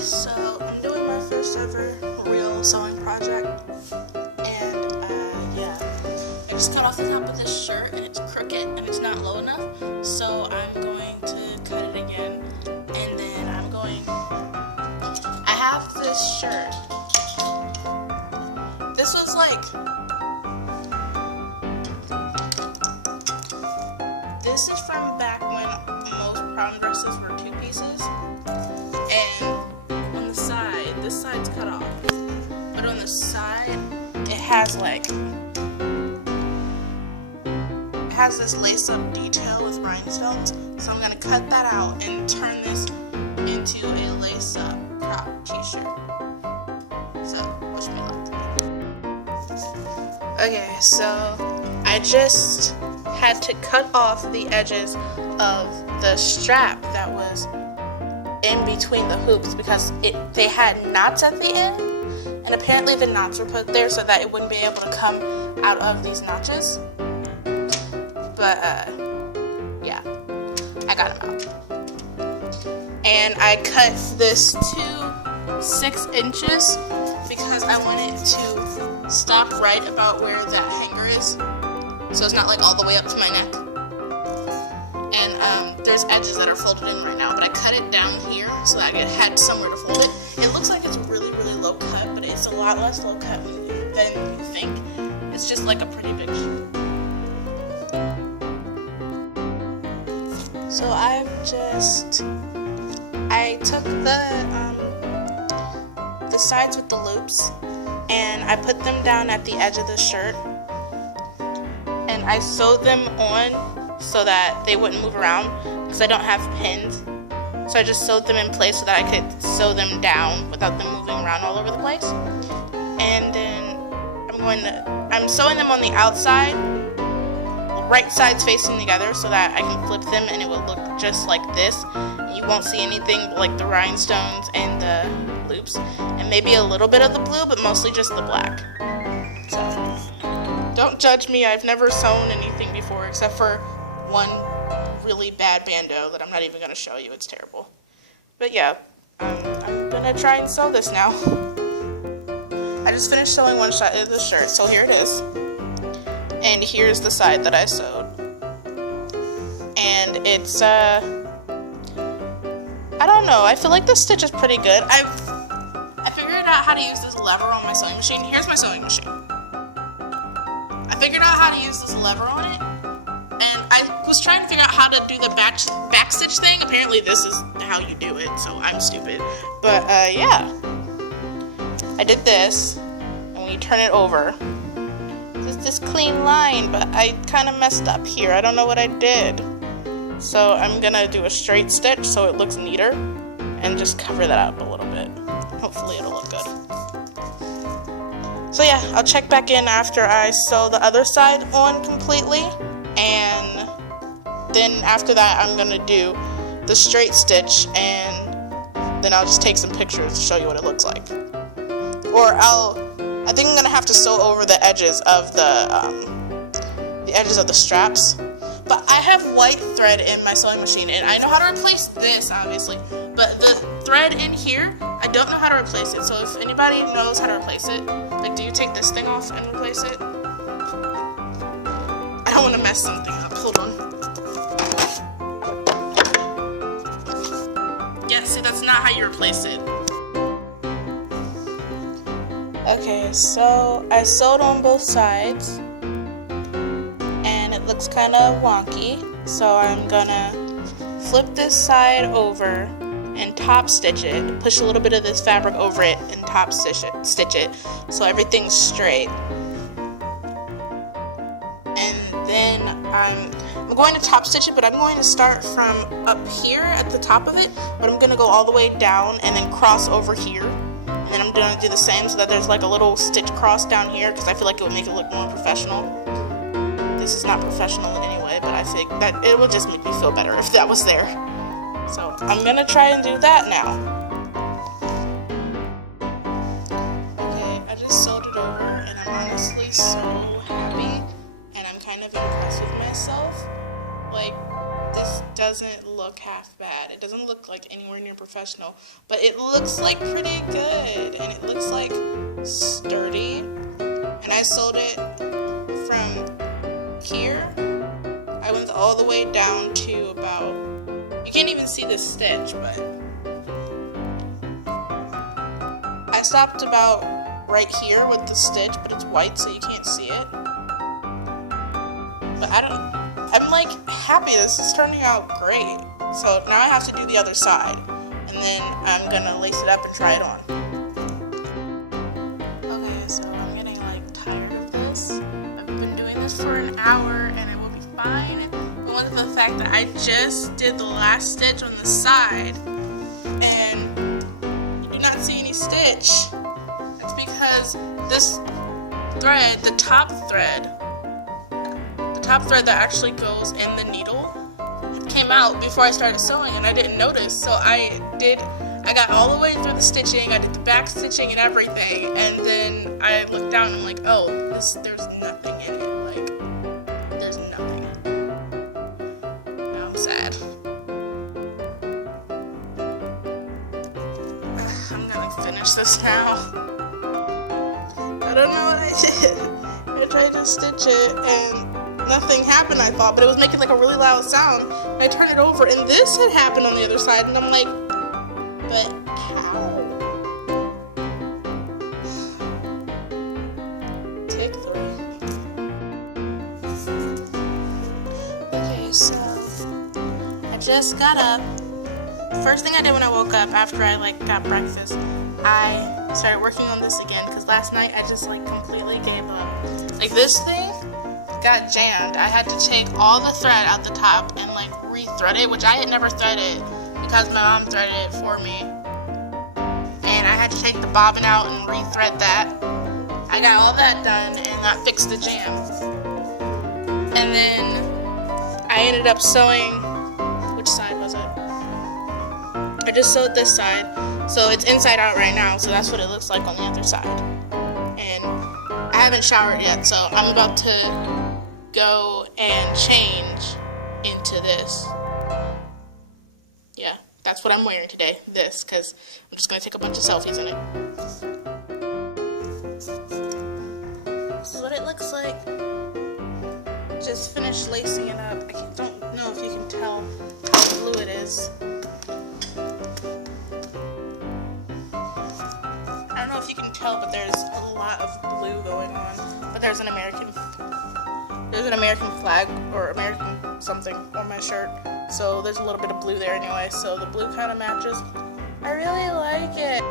So I'm doing my first ever real sewing project, and yeah, I just cut off the top of this shirt and it's crooked and it's not low enough, so I'm going to cut it again, and then I have this shirt. This was this is from back when most prom dresses were two pieces, and on the side, this side's cut off, but on the side, it has this lace-up detail with rhinestones, so I'm gonna cut that out and turn this into a lace-up crop t-shirt. So, wish me luck. Okay, so I just had to cut off the edges of the strap that was in between the hoops because they had knots at the end, and apparently the knots were put there so that it wouldn't be able to come out of these notches. But yeah, I got them out. And I cut this to 6 inches because I wanted to stop right about where that hanger is, so it's not like all the way up to my neck. And there's edges that are folded in right now, but I cut it down here so that I had somewhere to fold it. It looks like it's really, really low cut, but it's a lot less low cut than you think. It's just like a pretty big shoe. So I took the sides with the loops and I put them down at the edge of the shirt, and I sewed them on so that they wouldn't move around because I don't have pins. So I just sewed them in place so that I could sew them down without them moving around all over the place. And then I'm sewing them on the outside, right sides facing together so that I can flip them and it will look just like this. You won't see anything but like the rhinestones and the loops and maybe a little bit of the blue, but mostly just the black. So don't judge me, I've never sewn anything before except for one really bad bandeau that I'm not even going to show you. It's terrible. But yeah, I'm going to try and sew this now. I just finished sewing one side of the shirt, so here it is. And here's the side that I sewed. And it's, I don't know, I feel like the stitch is pretty good. I figured out how to use this lever on my sewing machine. Here's my sewing machine. I figured out how to use this lever on it. And I was trying to figure out how to do the back stitch thing. Apparently this is how you do it, so I'm stupid. But, yeah. I did this, and when you turn it over, there's this clean line, but I kind of messed up here. I don't know what I did. So I'm gonna do a straight stitch so it looks neater, and just cover that up a little bit. Hopefully it'll look good. So yeah, I'll check back in after I sew the other side on completely, and then after that I'm gonna do the straight stitch, and then I'll just take some pictures to show you what it looks like. Or I think I'm gonna have to sew over the edges of the edges of the straps. But I have white thread in my sewing machine, and I know how to replace this, obviously. But the thread in here, I don't know how to replace it. So if anybody knows how to replace it, like, do you take this thing off and replace it? I don't want to mess something up. Hold on. Yeah, see, that's not how you replace it. Okay, so I sewed on both sides, and it looks kind of wonky, so I'm gonna flip this side over and top stitch it, push a little bit of this fabric over it and top stitch it so everything's straight. And then I'm going to top stitch it, but I'm going to start from up here at the top of it, but I'm going to go all the way down and then cross over here. And then I'm going to do the same so that there's like a little stitch cross down here because I feel like it would make it look more professional. This is not professional in any way, but I think that it would just make me feel better if that was there. So I'm going to try and do that now. Okay, I just sewed it over and I'm honestly so happy and I'm kind of impressed with myself. Like, this doesn't look half bad. It doesn't look like anywhere near professional, but it looks like pretty good, and it looks like sturdy. And I sewed it from here. I went all the way down to about, you can't even see this stitch, but I stopped about right here with the stitch, but it's white so you can't see it. But I'm like happy, this is turning out great. So now I have to do the other side, and then I'm gonna lace it up and try it on. Okay, so I'm getting like tired of this. I've been doing this for an hour and I will be fine. But with the fact that I just did the last stitch on the side and you do not see any stitch, it's because this thread, the top thread that actually goes in the needle, came out before I started sewing and I didn't notice. So I got all the way through the stitching, I did the back stitching and everything, and then I looked down and I'm like, oh, there's nothing in it. Like, there's nothing. Now I'm sad. I'm gonna finish this now. I don't know what I did. I tried to stitch it and nothing happened, I thought, but it was making like a really loud sound. And I turned it over and this had happened on the other side, and I'm like, but how? Tick 3. Okay, so I just got up. First thing I did when I woke up after I got breakfast, I started working on this again because last night I just completely gave up. Like, this thing got jammed. I had to take all the thread out the top and re-thread it, which I had never threaded because my mom threaded it for me. And I had to take the bobbin out and re-thread that. I got all that done and that fixed the jam. And then I ended up sewing, which side was it? I just sewed this side, so it's inside out right now, so that's what it looks like on the other side. And I haven't showered yet, so I'm about to go and change into this. Yeah, that's what I'm wearing today, this, because I'm just going to take a bunch of selfies in it. This is what it looks like. Just finished lacing it up. I don't know if you can tell how blue it is. I don't know if you can tell, but there's a lot of blue going on. But there's an American flag or American something on my shirt, so there's a little bit of blue there anyway, so the blue kind of matches. I really like it.